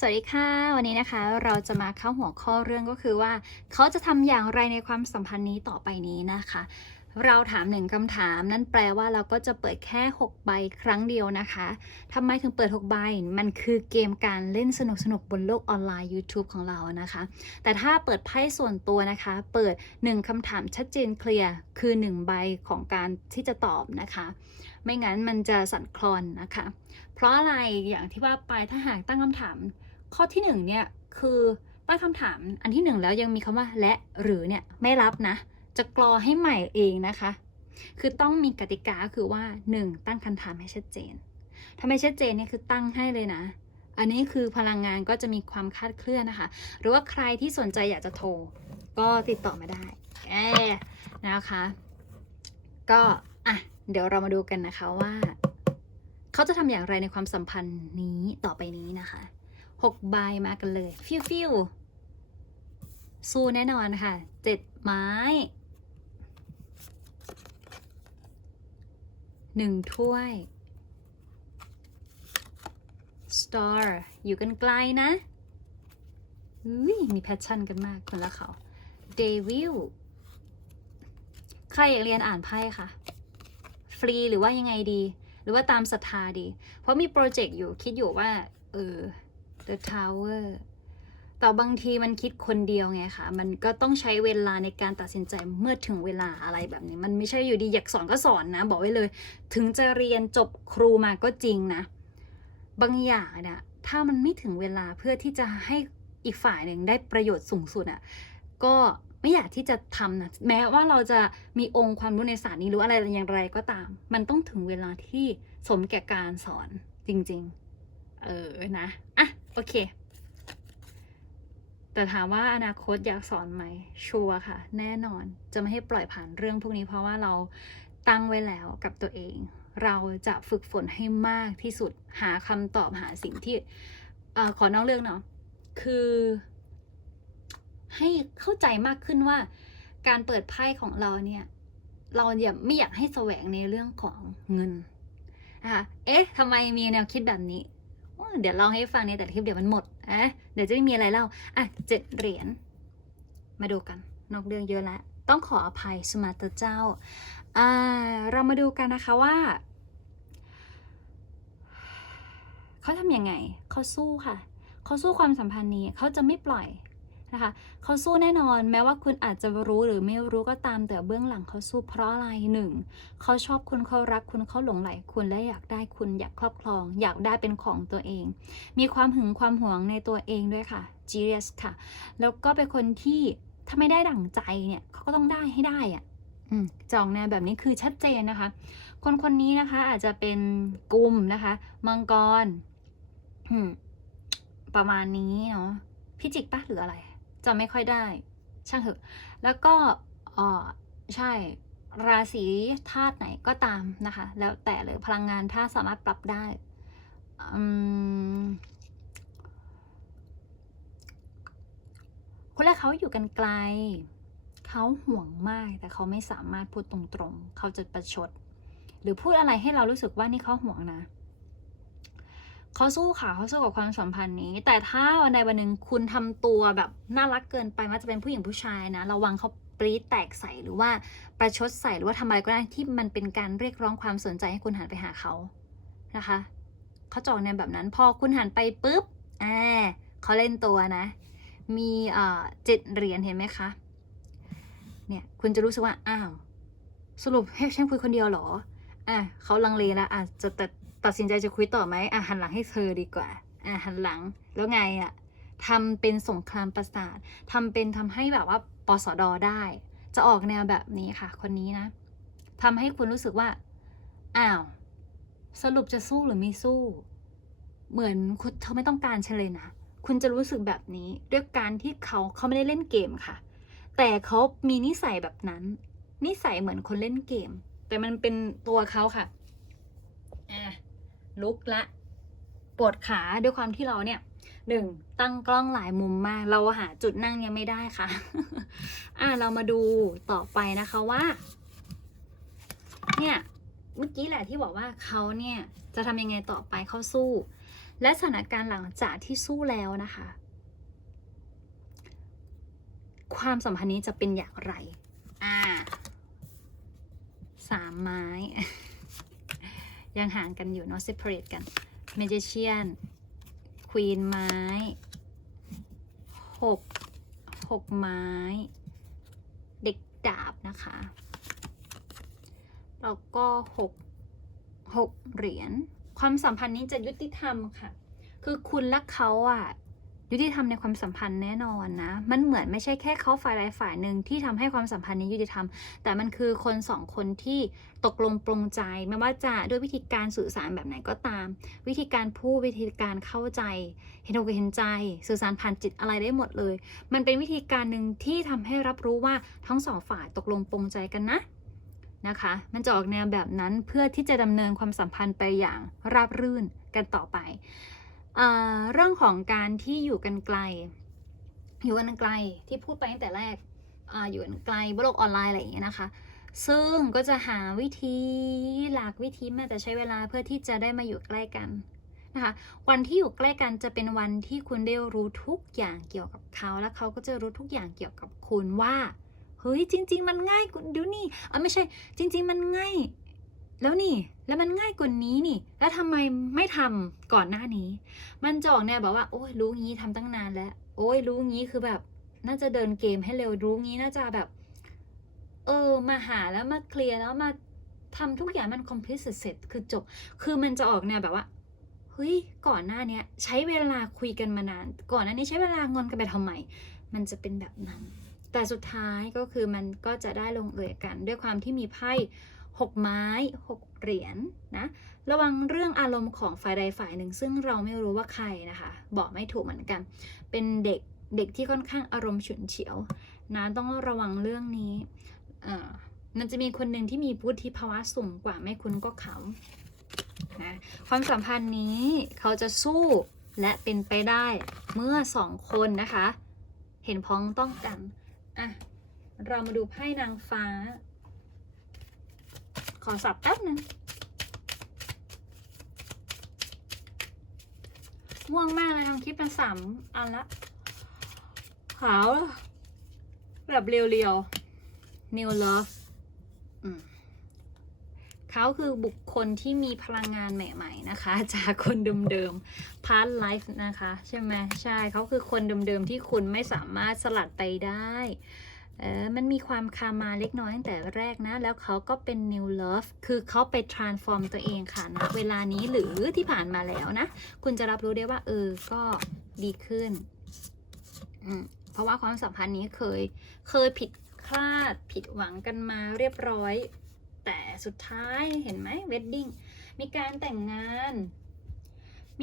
สวัสดีค่ะ วันนี้นะคะเราจะมาเข้าหัวข้อเรื่องก็คือว่า เขาจะทำอย่างไรในความสัมพันธ์นี้ต่อไปนี้นะคะ เราถามหนึ่งคำถาม นั่นแปลว่าเราก็จะเปิดแค่ 6 ใบครั้งเดียวนะคะทำไมถึงเปิด 6 ใบ มันคือเกมการเล่นสนุกๆบนโลกออนไลน์ YouTube ของเรานะคะ แต่ถ้าเปิดไพ่ส่วนตัวนะคะ เปิด 1คำถามชัดเจนเคลียร์คือ 1 ใบของการที่จะตอบนะคะไม่งั้นมันจะสั่นคลอนนะคะ เพราะอะไรอย่างที่ว่าไปถ้าหากตั้งคำถาม ข้อที่หนึ่งเนี่ยคือตั้งคำถามอันที่หนึ่งแล้วยังมีคำว่าและหรือเนี่ยไม่รับนะ จะกรอให้ใหม่เองนะคะ คือต้องมีกติกาคือว่า 1. ตั้งคำถามให้ชัดเจนถ้าไม่ชัดเจนเนี่ยคือตั้งให้เลยนะ อันนี้คือพลังงานก็จะมีความคาดเคลื่อนนะคะ หรือว่าใครที่สนใจอยากจะโทร ก็ติดต่อมาได้แอนะคะ ก็อะเดี๋ยวเรามาดูกันนะคะว่า เขาจะทำอย่างไรในความสัมพันธ์นี้ต่อไปนี้นะคะ หกใบมากันเลย ฟิวฟิวสู้แน่นอนค่ะเจ็ดไม้หนึ่งถ้วย star อยู่กันไกลนะอุ้ยมีแพชชั่นกันมากคนละเขา devil ใครอยากเรียนอ่านไพ่คะฟรีหรือว่ายังไงดี หรือว่าตามศรัทธาดี เพราะมีโปรเจกต์อยู่คิดอยู่ว่า เออ The Tower แต่บางทีมันคิดคนเดียวไงคะ มันก็ต้องใช้เวลาในการตัดสินใจเมื่อถึงเวลาอะไรแบบนี้ มันไม่ใช่อยู่ดีอยากสอนก็สอนนะ บอกไว้เลย ถึงจะเรียนจบครูมาก็จริงนะ บางอย่างนะถ้ามันไม่ถึงเวลาเพื่อที่จะให้อีกฝ่ายหนึ่งได้ประโยชน์สูงสุดอะ่ะ ก็ไม่อยากที่จะทำนะแม้ว่าเราจะมีองค์ความรู้ในศาสตร์นี้หรืออะไรอย่างไรก็ตาม มันต้องถึงเวลาที่สมแก่การสอนจริง ๆ เออนะอะโอเค แต่ถามว่าอนาคตอยากสอนไหมชัวร์ค่ะ แน่นอนจะไม่ให้ปล่อยผ่านเรื่องพวกนี้เพราะว่าเราตั้งไว้แล้วกับตัวเอง เราจะฝึกฝนให้มากที่สุดหาคำตอบหาสิ่งที่อขอนอกเรื่องเนาะคือให้เข้าใจมากขึ้นว่าการเปิดไพ่ของเราเนี่ย เราอย่าไม่อยากให้แสวงในเรื่องของเงินนะคะเอ๊ะทำไมมีแนวคิดแบบนี้ เดี๋ยวเล่าให้ฟังในแต่ละคลิปเดี๋ยวมันหมดอะเดี๋ยวจะไม่มีอะไรเล่าอะเจ็ดเหรียญมาดูกัน นอกเรื่องเยอะแล้วต้องขออภัยสมาร์ตเจ้าอ่าเรามาดูกันนะคะว่าเขาทำยังไงเขาสู้ค่ะ เขาสู้ความสัมพันธ์นี้เขาจะไม่ปล่อย นะคะเขาสู้แน่นอนแม้ว่าคุณอาจจะรู้หรือไม่รู้ก็ตามแต่เบื้องหลังเขาสู้เพราะอะไรหนึ่งเขาชอบคุณเขารักคุณเขาหลงไหลคุณและอยากได้คุณอยากครอบครอง อยากได้เป็นของตัวเอง มีความหึงความหวงในตัวเองด้วยค่ะ genius ค่ะ แล้วก็เป็นคนที่ถ้าไม่ได้ดั่งใจเนี่ยเขาก็ต้องได้ให้ได้อะจองแนวแบบนี้คือชัดเจนนะคะ คนคนนี้นะคะอาจจะเป็นกลุ่มนะคะมังกรประมาณนี้เนาะพิจิกปะหรืออะไร จำไม่ค่อยได้ ช่างเถอะแล้วก็อ๋อใช่ราศีธาตุไหนก็ตามนะคะ แล้วแต่เลยพลังงานถ้าสามารถปรับได้คนแรกเขาอยู่กันไกล เขาห่วงมากแต่เขาไม่สามารถพูดตรงๆ เขาจะประชด หรือพูดอะไรให้เรารู้สึกว่านี่เขาห่วงนะ เขาสู้ค่ะเขาสู้กับความสัมพันธ์นี้ แต่ถ้าวันใดวันหนึ่งคุณทำตัวแบบน่ารักเกินไปไมันจะเป็นผู้หญิงผู้ชายนะระวังเขาปรี๊ดแตกใส่หรือว่าประชดใส่หรือว่าทำอะไรก็ได้ที่มันเป็นการเรียกร้องความสนใจให้คุณหันไปหาเขานะคะเขาจองในแบบนั้นพอคุณหันไปปุ๊บอ่าเขาเล่นตัวนะ มีเอ่อเจ็ดเหรียญเห็นไหมคะเนี่ยคุณจะรู้สึกว่าอ้าวสรุปให้ฉันคุยคนเดียวหรออะเขาลังเลแล้วอะจะตัด ตัดสินใจจะคุยต่อไหมอะหันหลังให้เธอดีกว่าอะหันหลังแล้วไงอะทำเป็นสงครามประสาททำเป็นทำให้แบบว่าปสดได้ จะออกแนวแบบนี้ค่ะ คนนี้นะทำให้คุณรู้สึกว่า อ้าว สรุปจะสู้หรือไม่สู้ เหมือนคุณเธอไม่ต้องการฉันเลยนะ คุณจะรู้สึกแบบนี้ด้วยการที่เขาเขาไม่ได้เล่นเกมค่ะ แต่เขามีนิสัยแบบนั้น นิสัยเหมือนคนเล่นเกม แต่มันเป็นตัวเขาค่ะอะ ลุกละปวดขาด้วยความที่เราเนี่ยหนึ่งตั้งกล้องหลายมุมมาก เราหาจุดนั่งยังไม่ได้ค่ะ อะเรามาดูต่อไปนะคะว่า เนี่ยเมื่อกี้แหละที่บอกว่าเขาเนี่ยจะทำยังไงต่อไปเขาสู้ และสถานการณ์หลังจากที่สู้แล้วนะคะ ความสัมพันธ์นี้จะเป็นอย่างไร อ่าสามไม้ ยังห่างกันอยู่เนาะ separate กัน magician queen ไม้หกหกไม้ เด็กดาบนะคะ แล้วก็หกหกเหรียญ ความสัมพันธ์นี้จะยุติธรรมค่ะ คือคุณและเขาอะ ยุติธรรมในความสัมพันธ์แน่นอนนะ มันเหมือนไม่ใช่แค่เขาฝ่ายใดฝ่ายหนึ่งที่ทำให้ความสัมพันธ์นี้ยุติธรรม แต่มันคือคนสองคนที่ตกลงปรงใจ ไม่ว่าจะด้วยวิธีการสื่อสารแบบไหนก็ตาม วิธีการพูดวิธีการเข้าใจ เห็นอกเห็นใจ สื่อสารผ่านจิตอะไรได้หมดเลย มันเป็นวิธีการหนึ่งที่ทำให้รับรู้ว่าทั้งสองฝ่ายตกลงปรงใจกันนะนะคะ มันจะออกแนวแบบนั้นเพื่อที่จะดำเนินความสัมพันธ์ไปอย่างราบรื่นกันต่อไป เรื่องของการที่อยู่กันไกล อยู่กันไกลที่พูดไปตั้งแต่แรกออยู่กันไกลบนโลกออนไลน์อะไรอย่างเงี้ยนะคะ ซึ่งก็จะหาวิธีหลากวิธีมาแต่ใช้เวลาเพื่อที่จะได้มาอยู่ใกล้กันนะคะวันที่อยู่ใกล้กันจะเป็นวันที่คุณได้รู้ทุกอย่างเกี่ยวกับเขา และเขาก็จะรู้ทุกอย่างเกี่ยวกับคุณว่าเฮ้ยจริง ๆ มันง่ายกว่าเดี๋ยวนี่เออไม่ใช่จริง ๆ มันง่าย แล้วนี่ แล้วมันง่ายกว่านี้นี่ แล้วทำไมไม่ทำก่อนหน้านี้ มันจะออกแนวแบบว่า โอ้ยรู้งี้ทำตั้งนานแล้ว โอ้ยรู้งี้คือแบบ น่าจะเดินเกมให้เร็ว รู้งี้น่าจะแบบ เออ มาหาแล้วมาเคลียร์แล้วมาทำทุกอย่างมันคอมพลีทเสร็จ คือจบ คือมันจะออกแนวแบบว่า เฮ้ย ก่อนหน้าเนี้ย ใช้เวลาคุยกันมานาน ก่อนหน้านี้ใช้เวลางอนกันไปทำไม มันจะเป็นแบบนั้น แต่สุดท้ายก็คือมันก็จะได้ลงเอยกันด้วยความที่มีไพ่ หกไม้หกเหรียญนะระวังเรื่องอารมณ์ของฝ่ายใดฝ่ายหนึ่ง ซึ่งเราไม่รู้ว่าใครนะคะ บอกไม่ถูกเหมือนกัน เป็นเด็กเด็กที่ค่อนข้างอารมณ์ฉุนเฉียวนะต้องระวังเรื่องนี้เอ่อมันจะมีคนหนึ่งที่มีวุฒิภาวะสูงกว่าไม่คุณก็เขานะความสัมพันธ์นี้เขาจะสู้และเป็นไปได้เมื่อสองคนนะคะ เห็นพ้องต้องกันอะเรามาดูไพ่นางฟ้า อสับแป๊บนึงม่วงมากเลยทำคลิปเป็นสามอันละ ขาว แบบเรียวๆ New Love อืมเขาคือบุคคลที่มีพลังงานใหม่ ๆ นะคะ จากคนเดิมๆ Past Life นะคะ ใช่ไหมใช่เขาคือคนเดิมๆ ที่คุณไม่สามารถสลัดไปได้ เออมันมีความคามาเล็กน้อยตั้งแต่แรกนะ แล้วเขาก็เป็น new love คือเขาไป transform ตัวเองค่ะนะเวลานี้หรือที่ผ่านมาแล้วนะ คุณจะรับรู้ได้ว่า เออ ก็ดีขึ้นอืมเพราะว่าความสัมพันธ์นี้เคย เคยผิดคลาดผิดหวังกันมาเรียบร้อย แต่สุดท้ายเห็นไหม wedding มีการแต่งงาน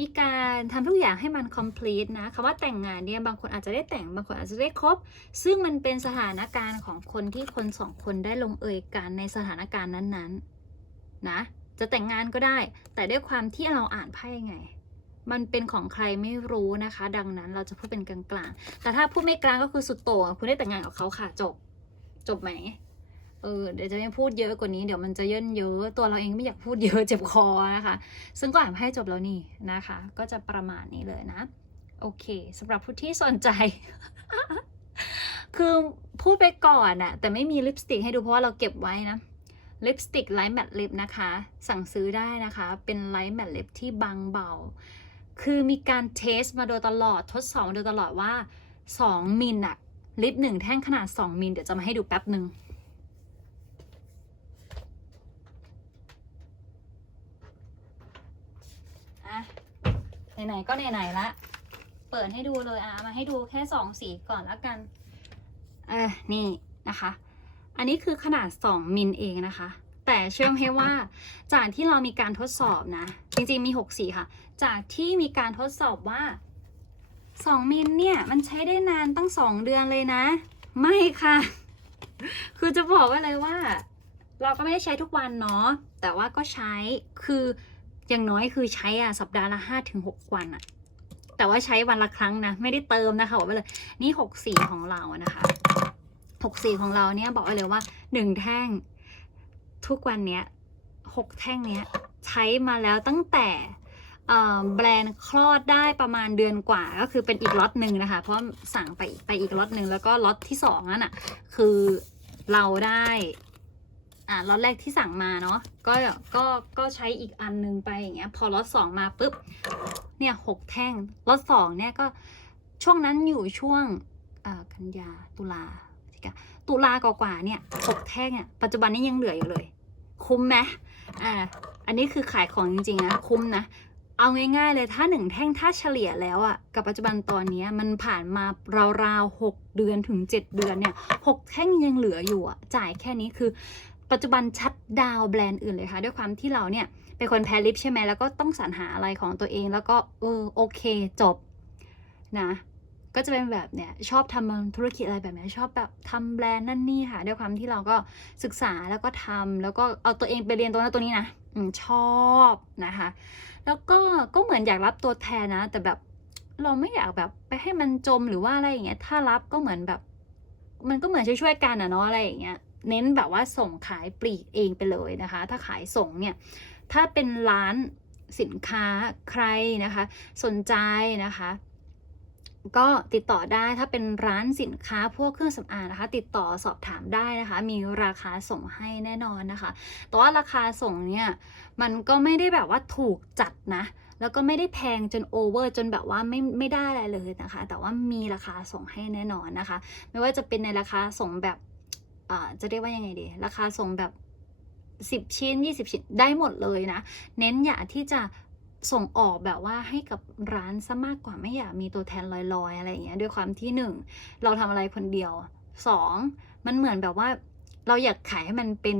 มีการทำทุกอย่างให้มัน complete นะคำว่าแต่งงานเนี่ยบางคนอาจจะได้แต่งบางคนอาจจะได้ครบ ซึ่งมันเป็นสถานการณ์ของคนที่คนสองคนได้ลงเอยกันในสถานการณ์นั้นๆนะจะแต่งงานก็ได้ แต่ด้วยความที่เราอ่านไพ่ไง มันเป็นของใครไม่รู้นะคะ ดังนั้นเราจะพูดเป็นกลางๆ แต่ถ้าพูดไม่กลางก็คือสุดโต่งคุณได้แต่งงานกับเขาค่ะจบ จบไหม ออเดี๋ยวจะไม่พูดเยอะกว่านี้เดี๋ยวมันจะเยินเยอะตัวเราเองไม่อยากพูดเยอะเจ็บคอนะคะ ซึ่งก็อ่านให้จบแล้วนี่นะคะ ก็จะประมาณนี้เลยนะ โอเคสำหรับผู้ที่สนใจ คือพูดไปก่อนอะแต่ไม่มีลิปสติกให้ดูเพราะว่าเราเก็บไว้นะลิปสติกไลท์แมตต์ลิปนะคะ สั่งซื้อได้นะคะ เป็นไลท์แมตต์ลิปที่บางเบา คือมีการเทสมาโดยตลอดทดสอบมาโดยตลอดว่า 2มิลอะลิปหนึ่งแท่งขนาด 2มิลเดี๋ยวจะมาให้ดูแป๊บหนึ่ง อะ ไหนๆก็ไหนๆละ เปิดให้ดูเลยอะมาให้ดูแค่สองสีก่อนแล้วกันเออนี่นะคะ อันนี้คือขนาด 2มิลเองนะคะ แต่เชื่อไหมว่าจากที่เรามีการทดสอบนะ จริงๆมี 6 สีค่ะ จากที่มีการทดสอบว่า 2มิลเนี่ยมันใช้ได้นานตั้ง 2 เดือนเลยนะ ไม่ค่ะ คือจะบอกไว้เลยว่า เราก็ไม่ได้ใช้ทุกวันเนาะแต่ว่าก็ใช้คือ อย่างน้อยคือใช้อะสัปดาห์ละห้าถึงหกวันอะ แต่ว่าใช้วันละครั้งนะ ไม่ได้เติมนะคะบอกไว้เลยนี่หกสีของเรานะคะหกสีของเราเนี่ยบอกไว้เลยว่าหนึ่งแท่ง ทุกวันเนี้ยหกแท่งเนี้ยใช้มาแล้วตั้งแต่แบรนด์คลอดได้ประมาณเดือนกว่าก็คือเป็นอีกล็อตหนึ่งนะคะ เพราะสั่งไปไปอีกล็อตหนึ่งแล้วก็ล็อตที่สองนั่นอะคือเราได้ อ่าล็อตแรกที่สั่งมาเนาะก็ก็ก็ใช้อีกอันหนึงไปอย่างเงี้ยพอล็อตสองมาปุ๊บเนี่ยหกแท่งล็อตสองเนี่ยก็ช่วงนั้นอยู่ช่วงอ่ากันยาตุลาพฤศจิกตุลากว่าเนี่ยหกแท่งอะปัจจุบันนี้ยังเหลืออยู่เลย คุ้มไหมอ่าอันนี้คือขายของจริงๆนะคุ้มนะเอาง่ายๆเลยถ้าหนึ่งแท่งถ้าเฉลี่ยแล้วอะกับปัจจุบันตอนนี้มันผ่านมาราวๆหกเดือนถึงเจ็ดเดือนเนี่ยหกแท่งยังเหลืออยู่อะจ่ายแค่นี้คือ ปัจจุบันชัดดาวแบรนด์อื่นเลยค่ะ ด้วยความที่เราเนี่ยเป็นคนแพ้ลิปใช่ไหมแล้วก็ต้องสรรหาอะไรของตัวเอง แล้วก็เออโอเคจบนะก็จะเป็นแบบเนี่ยชอบทำธุรกิจอะไรแบบนี้ชอบแบบทำแบรนด์นั่นนี่ค่ะ ด้วยความที่เราก็ศึกษาแล้วก็ทำแล้วก็เอาตัวเองไปเรียนตัวนั้นตัวนี้นะอชอบนะคะ แล้วก็ก็เหมือนอยากรับตัวแทนนะ แต่แบบเราไม่อยากแบบไปให้มันจมหรือว่าอะไรอย่างเงี้ยถ้ารับก็เหมือนแบบ มันก็เหมือนช่วยๆกันอะเนาะอะไรอย่างเงี้ย เน้นแบบว่าส่งขายปลีกเองไปเลยนะคะ ถ้าขายส่งเนี่ย ถ้าเป็นร้านสินค้าใครนะคะ สนใจนะคะก็ติดต่อได้ถ้าเป็นร้านสินค้าพวกเครื่องสำอางนะคะ ติดต่อสอบถามได้นะคะ มีราคาส่งให้แน่นอนนะคะแต่ว่าราคาส่งเนี่ยมันก็ไม่ได้แบบว่าถูกจัดนะ แล้วก็ไม่ได้แพงจนโอเวอร์จนแบบว่าไม่ไม่ได้อะไรเลยนะคะ แต่ว่ามีราคาส่งให้แน่นอนนะคะ ไม่ว่าจะเป็นในราคาส่งแบบ จะเรียกว่ายังไงดี ราคาส่งแบบ 10 ชิ้น 20 ชิ้น ได้หมดเลยนะ เน้นอยากที่จะส่งออกแบบว่าให้กับร้านซะมากกว่าไม่อยากมีตัวแทนลอยๆ อะไรอย่างเงี้ยด้วยความที่หนึ่งเราทำอะไรคนเดียวสองมันเหมือนแบบว่า เราอยากขายให้มันเป็น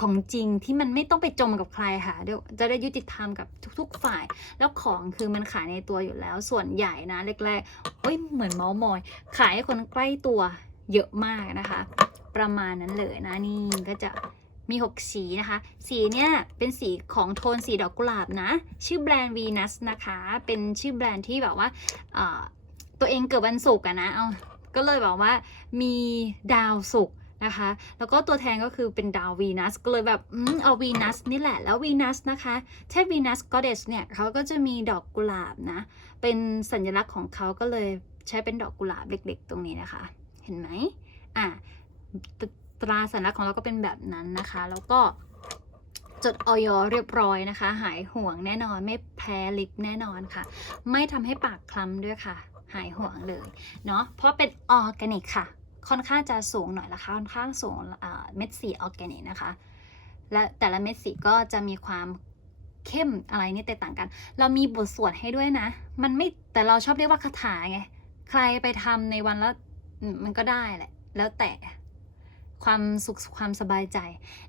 ของจริงที่มันไม่ต้องไปจมกับใครค่ะเดี๋ยวจะได้ยุติธรรมกับทุก ๆ ฝ่าย แล้วของคือมันขายในตัวอยู่แล้ว ส่วนใหญ่นะแรกๆเอ้ยเหมือนเมาส์มอย ขายให้คนใกล้ตัว เยอะมากนะคะ ประมาณนั้นเลยนะนี่ก็จะมี 6 สีนะคะ สีเนี่ยเป็นสีของโทนสีดอกกุหลาบนะ ชื่อแบรนด์ Venus นะคะ เป็นชื่อแบรนด์ที่แบบว่าตัวเองเกิดวันศุกร์อะนะเอาก็เลยแบบว่ามีดาวศุกร์นะคะ แล้วก็ตัวแทนก็คือเป็นดาววีนัสก็เลยแบบอืมเอาวีนัสนี่แหละ แล้ววีนัสนะคะเทพวีนัสก็เดสเนี่ยเขาก็จะมีดอกกุหลาบนะ เป็นสัญลักษณ์ของเขาก็เลยใช้เป็นดอกกุหลาบเล็กๆตรงนี้นะคะ เห็นไหมอะตตราสัญลักษณ์ของเราก็เป็นแบบนั้นนะคะ แล้วก็จดออยเรียบร้อยนะคะ หายห่วงแน่นอนไม่แพ้ลิปแน่นอนค่ะ ไม่ทำให้ปากคล้ำด้วยค่ะ หายห่วงเลยเนาะเพราะเป็นออร์แกนิกค่ะ ค่อนข้างจะสูงหน่อยราคาค่อนข้างสูงเม็ดสีออร์แกนิกนะคะ และแต่ละเม็ดสีก็จะมีความเข้มอะไรนี่แตกต่างกัน เรามีบทสวดให้ด้วยนะ มันไม่แต่เราชอบเรียกว่าคาถาไง ใครไปทำในวันละ มันก็ได้แหละ แล้วแต่ความสุขความสบายใจ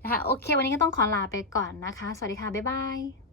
นะคะ โอเค วันนี้ก็ต้องขอลาไปก่อนนะคะ สวัสดีค่ะ บ๊ายบาย